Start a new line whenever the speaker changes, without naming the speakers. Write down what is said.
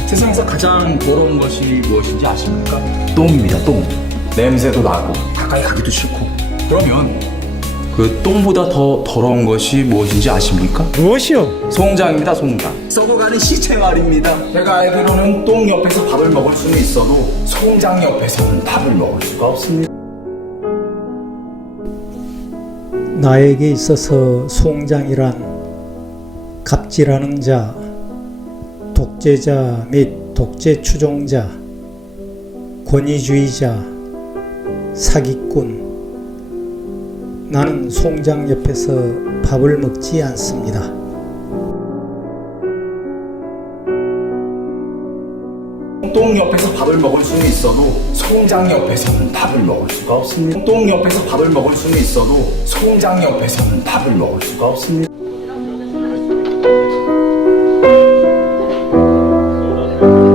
세상에서 가장 더러운 것이 무엇인지 아십니까? 똥입니다, 똥. 냄새도 나고 가까이 가기도 싫고. 그러면 그 똥보다 더 더러운 것이 무엇인지 아십니까?
무엇이요?
송장입니다, 송장. 썩어가는 시체 말입니다. 제가 알기로는 똥 옆에서 밥을 먹을 수는 있어도 송장 옆에서는 밥을 먹을 수가 없습니다.
나에게 있어서 송장이란 갑질하는 자, 독재자 및 독재 추종자, 권위주의자, 사기꾼. 나는 송장 옆에서 밥을 먹지 않습니다.
똥 옆에서 밥을 먹을 수는 있어도 송장 옆에서는 밥을 먹을 수가 없습니다. 똥 옆에서 밥을 먹을 수는 있어도 송장 옆에서는 밥을 먹을 수가 없습니다.